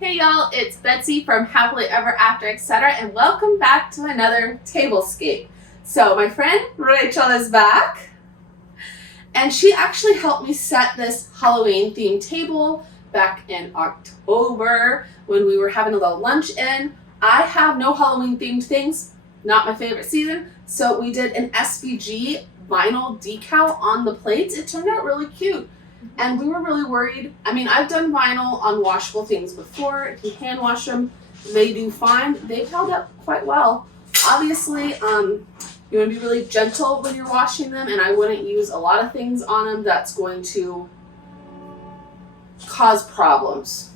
Hey y'all, it's Betsy from Happily Ever After, etc. and welcome back to another Tablescape. So my friend Rachel is back, and she actually helped me set this Halloween themed table back in October when we were having a little lunch in. I have no Halloween themed things, not my favorite season, so we did an SVG vinyl decal on the plates. It turned out really cute. And we were really worried. I mean, I've done vinyl on washable things before. If you hand wash them, they do fine. They've held up quite well. Obviously, you want to be really gentle when you're washing them, and I wouldn't use a lot of things on them that's going to cause problems.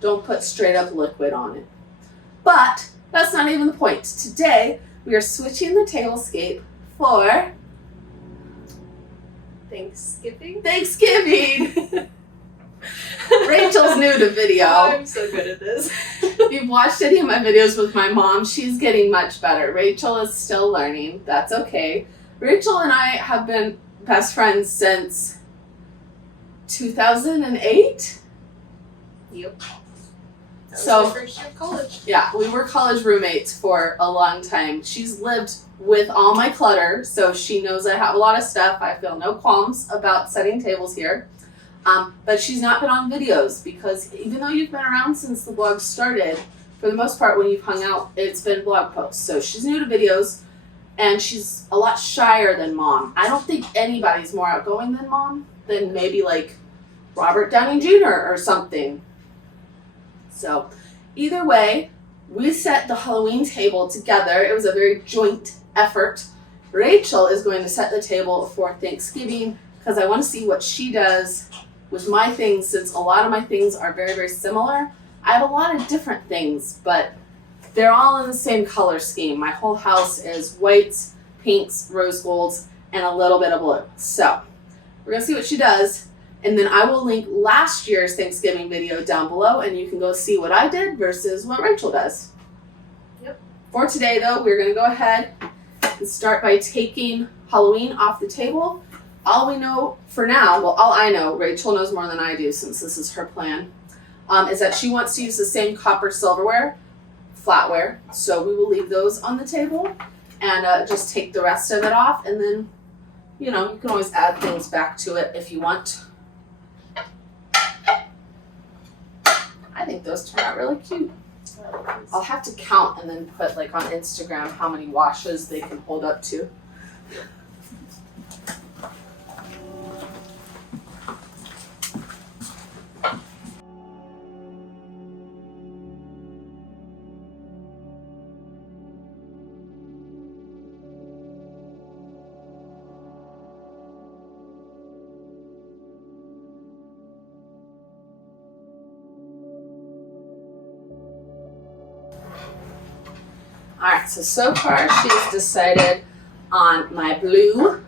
Don't put straight up liquid on it. But that's not even the point. Today, we are switching the Tablescape for Thanksgiving. Rachel's new to video. Oh, I'm so good at this. If you've watched any of my videos with my mom, she's getting much better. Rachel is still learning. That's okay. Rachel and I have been best friends since 2008. Yep. That was So my first year of college. yeah, we were college roommates for a long time. She's lived with all my clutter, so she knows I have a lot of stuff. I feel no qualms about setting tables here. But she's not been on videos because even though you've been around since the blog started, for the most part when you've hung out, it's been blog posts. So she's new to videos, and she's a lot shyer than Mom. I don't think anybody's more outgoing than Mom, than maybe like Robert Downey Jr. or something. So either way, we set the Halloween table together. It was a very joint effort. Rachel is going to set the table for Thanksgiving because I want to see what she does with my things, since a lot of my things are very, very similar. I have a lot of different things, but they're all in the same color scheme. My whole house is whites, pinks, rose golds, and a little bit of blue. So we're going to see what she does. And then I will link last year's Thanksgiving video down below, and you can go see what I did versus what Rachel does. Yep. For today, though, we're going to go ahead and start by taking Halloween off the table. All we know for now, well, all I know, Rachel knows more than I do since this is her plan, is that she wants to use the same copper silverware, flatware. So we will leave those on the table and just take the rest of it off. And then, you know, you can always add things back to it if you want. I think those turn out really cute. I'll have to count and then put like on Instagram how many washes they can hold up to. Alright, so far she's decided on my blue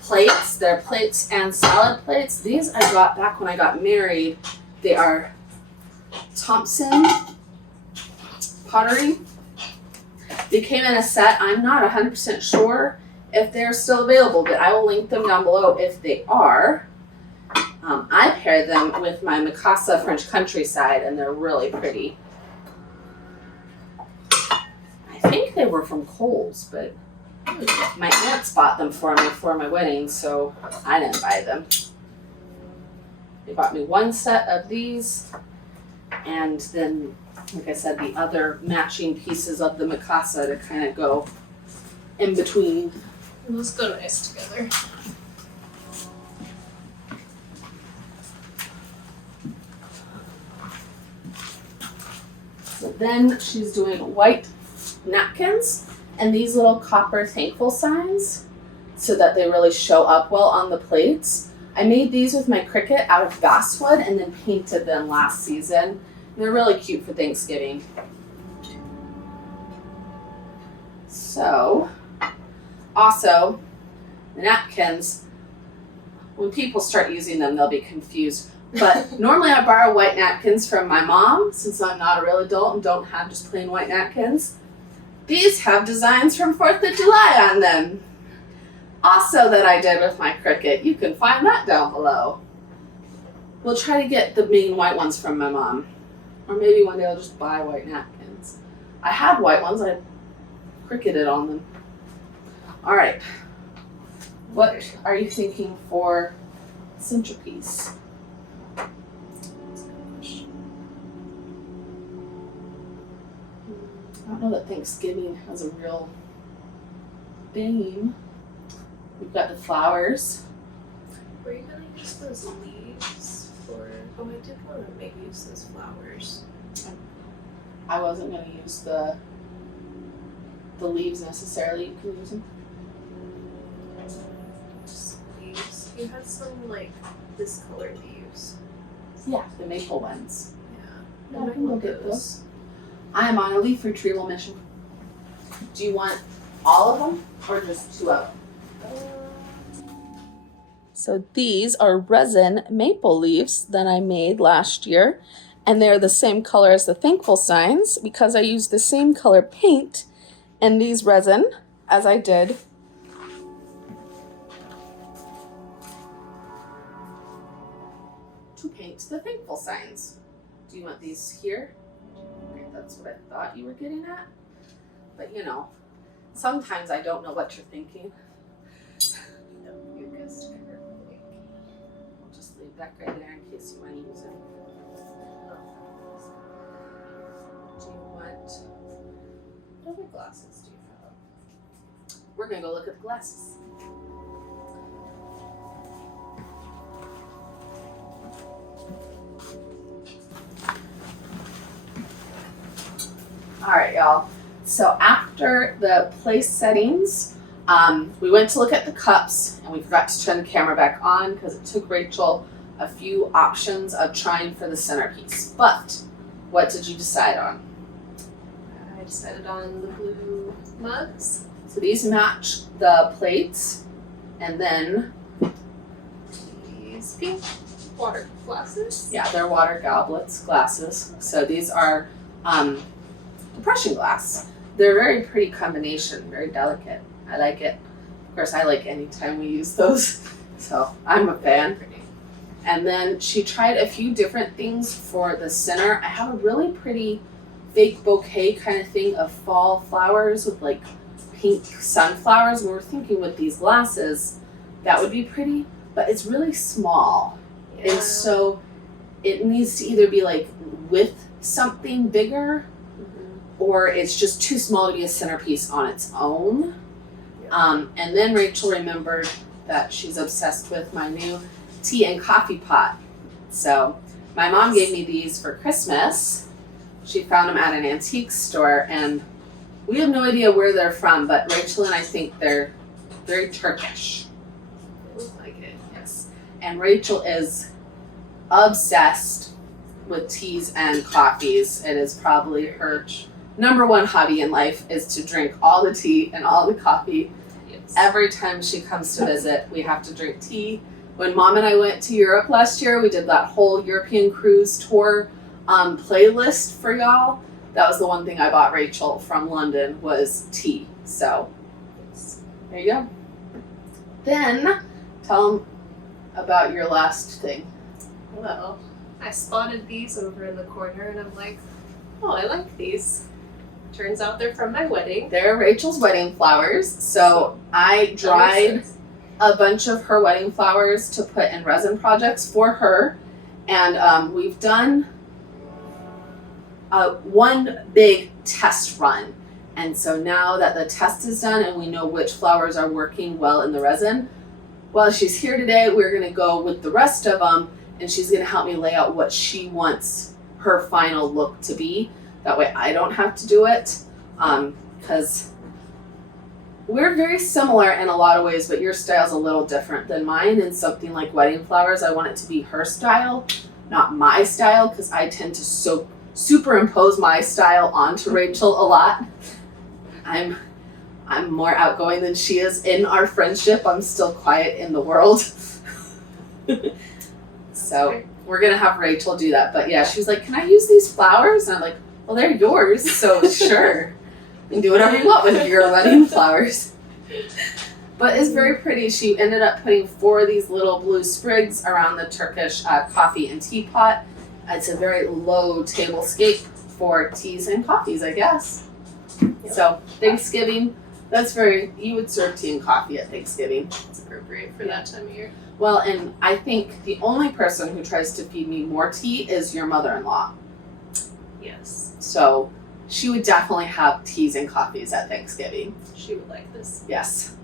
plates. They're plates and salad plates. These I got back when I got married. They are Thompson pottery. They came in a set. I'm not 100% sure if they're still available, but I will link them down below if they are. I pair them with my Mikasa French Countryside, and they're really pretty. I think they were from Kohl's, but my aunts bought them for me for my wedding, so I didn't buy them. They bought me one set of these, and then, like I said, the other matching pieces of the Mikasa to kind of go in between. Those go nice together. So then she's doing white napkins and these little copper thankful signs so that they really show up well on the plates. I made these with my Cricut out of basswood and then painted them last season. They're really cute for Thanksgiving. So, also, the napkins, when people start using them, they'll be confused. But normally I borrow white napkins from my mom, since I'm not a real adult and don't have just plain white napkins. These have designs from 4th of July on them. Also that I did with my Cricut. You can find that down below. We'll try to get the main white ones from my mom. Or maybe one day I'll just buy white napkins. I had white ones, I cricketed on them. All right. What are you thinking for centerpiece? I don't know that Thanksgiving has a real theme. We've got the flowers. Were you gonna use those leaves for? Oh, I did want to maybe use those flowers. I wasn't gonna use the leaves necessarily. You can use them. Just leaves. You had some like this color leaves. Yeah, the maple ones. Yeah. Yeah, I can look at those. I am on a leaf retrieval mission. Do you want all of them or just 2 of them? So these are resin maple leaves that I made last year, and they're the same color as the thankful signs because I used the same color paint in these resin as I did to paint the thankful signs. Do you want these here? Okay, that's what I thought you were getting at. But you know, sometimes I don't know what you're thinking. You guessed correctly. I'll just leave that right there in case you want to use it. Do you want? What other glasses do you have? We're gonna go look at the glasses. All right, y'all. So after the place settings, we went to look at the cups and we forgot to turn the camera back on because it took Rachel a few options of trying for the centerpiece. But what did you decide on? I decided on the blue mugs. So these match the plates, and then These pink water glasses. yeah, they're water goblets, glasses. So these are depression glass. They're a very pretty combination, very delicate. I like it. Of course, I like any time we use those, so I'm a fan. Pretty. And then she tried a few different things for the center. I have a really pretty fake bouquet kind of thing of fall flowers with like pink sunflowers. We were thinking with these glasses, that would be pretty, but it's really small. Yeah. And so it needs to either be like with something bigger or it's just too small to be a centerpiece on its own. And then Rachel remembered that she's obsessed with my new tea and coffee pot. So my mom gave me these for Christmas. She found them at an antique store and we have no idea where they're from, but Rachel and I think they're very Turkish. It looks like it. Yes. And Rachel is obsessed with teas and coffees. It is probably her number one hobby in life is to drink all the tea and all the coffee. Yes. Every time she comes to visit, we have to drink tea. When Mom and I went to Europe last year, we did that whole European cruise tour playlist for y'all. That was the one thing I bought Rachel from London was tea. So there you go. Then tell them about your last thing. Well, I spotted these over in the corner and I'm like, oh, I like these. Turns out they're from my wedding. They're Rachel's wedding flowers. So I dried a bunch of her wedding flowers to put in resin projects for her. And we've done one big test run. And so now that the test is done and we know which flowers are working well in the resin, while she's here today, we're gonna go with the rest of them and she's gonna help me lay out what she wants her final look to be. That way I don't have to do it, because we're very similar in a lot of ways, but your style's a little different than mine. And something like wedding flowers, I want it to be her style, not my style, because I tend to superimpose my style onto Rachel a lot. I'm more outgoing than she is in our friendship. I'm still quiet in the world. So we're gonna have Rachel do that. But yeah, she was like, can I use these flowers? And I'm like, well, they're yours, so sure. You can do whatever you want with your wedding flowers. But it's very pretty. She ended up putting 4 of these little blue sprigs around the Turkish coffee and teapot. It's a very low tablescape for teas and coffees, I guess. Yep. So Thanksgiving, you would serve tea and coffee at Thanksgiving. It's appropriate for that time of year. Well, and I think the only person who tries to feed me more tea is your mother-in-law. Yes. So she would definitely have teas and coffees at Thanksgiving. She would like this. Yes.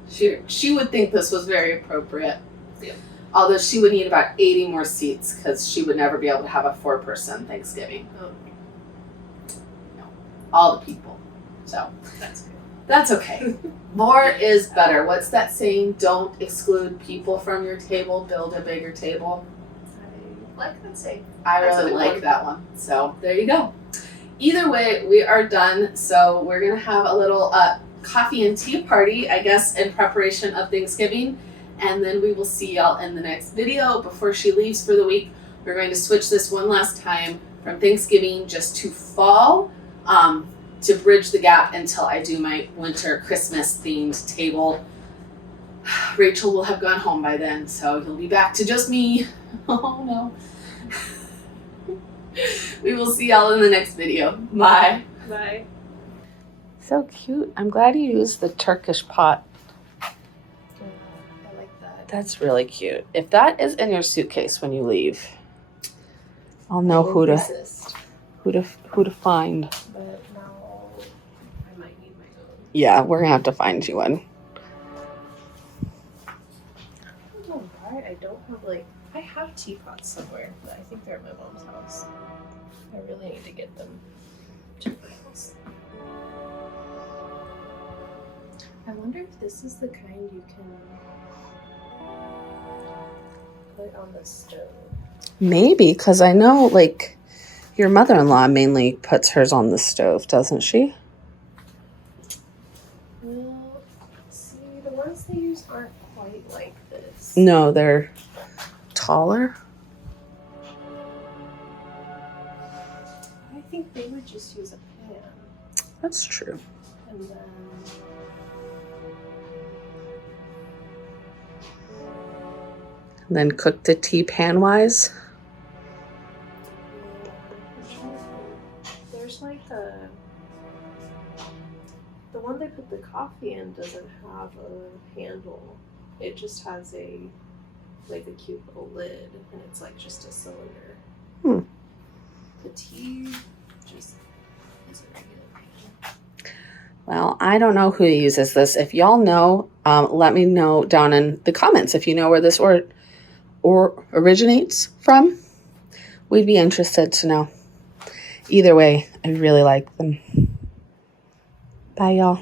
She would think this was very appropriate. Yep. Although she would need about 80 more seats because she would never be able to have a 4-person Thanksgiving. Oh, No. All the people. So that's good. that's okay. More is better. What's that saying? Don't exclude people from your table, build a bigger table. I like that saying. I That's a really good like one. that one. So there you go. Either way, we are done. So we're going to have a little coffee and tea party, I guess, in preparation of Thanksgiving. And then we will see y'all in the next video. Before she leaves for the week, we're going to switch this one last time from Thanksgiving just to fall, to bridge the gap until I do my winter Christmas themed table. Rachel will have gone home by then, so you'll be back to just me. Oh no. We will see y'all in the next video. Bye. Bye. So cute. I'm glad you used the Turkish pot. Yeah, I like that. That's really cute. If that is in your suitcase when you leave, I'll know who to Resist, find. but now I might need my own. Yeah, we're gonna have to find you one. I don't know why I don't have I have teapots somewhere, but I think they're at my mom's house. I really need to get them to my house. I wonder if this is the kind you can put on the stove. Maybe, because I know your mother-in-law mainly puts hers on the stove, doesn't she? Well, see, the ones they use aren't quite like this. No, they're taller. I think they would just use a pan, That's true. and then And then cook the tea pan-wise. there's the one they put the coffee in doesn't have a handle. It just has a cute little lid, and it's just a cylinder. Hmm. The tea just is a regular pan. Well, I don't know who uses this. If y'all know, let me know down in the comments if you know where this or originates from. We'd be interested to know. Either way, I really like them. Bye, y'all.